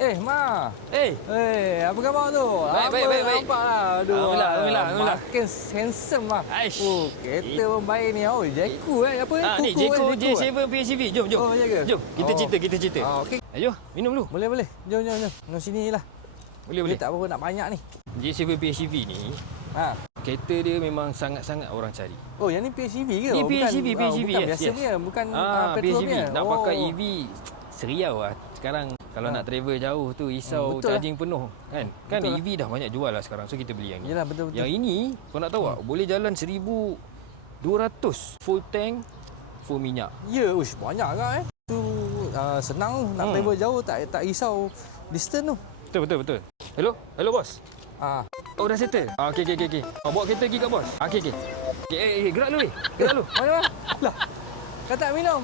Ma. Eh, Apa khabar tu? Baik. Nampaklah. Aduh. Alhamdulillah. Makin handsome lah. Aish. Oh, kereta pun baik ni. Oh, Jeko Apa ni? ni Jeko J7 PHEV. Jom. Oh, ya ke? Jom, kita cerita. Okey. Ayo, minum dulu. Boleh. Jom. Minum sini lah. Boleh. Tak apa nak banyak ni. J7 PHEV ni, Ha. kereta dia memang sangat-sangat orang cari. Oh, yang ni PHEV ke? Ni Oh, PHEV, bukan yes, biasa yes. punya, bukan petrol PHEV. punya. Nak pakai EV seriau lah. Sekarang kalau nak travel jauh tu risau betul charging penuh kan. Kan Betul EV dah banyak jual lah sekarang. So kita beli yang ni. Yalah, betul. Yang ini kau nak tahu tak? Boleh jalan 1,200 full tank, full minyak. Ya, banyak kan tu senang nak travel jauh, tak risau distance tu. Betul. Hello bos. Ah, Oh dah settle. Okey. Bawa kereta pergi kat bos. Okey. Gerak lu. mana? Lah. Kau tak minum.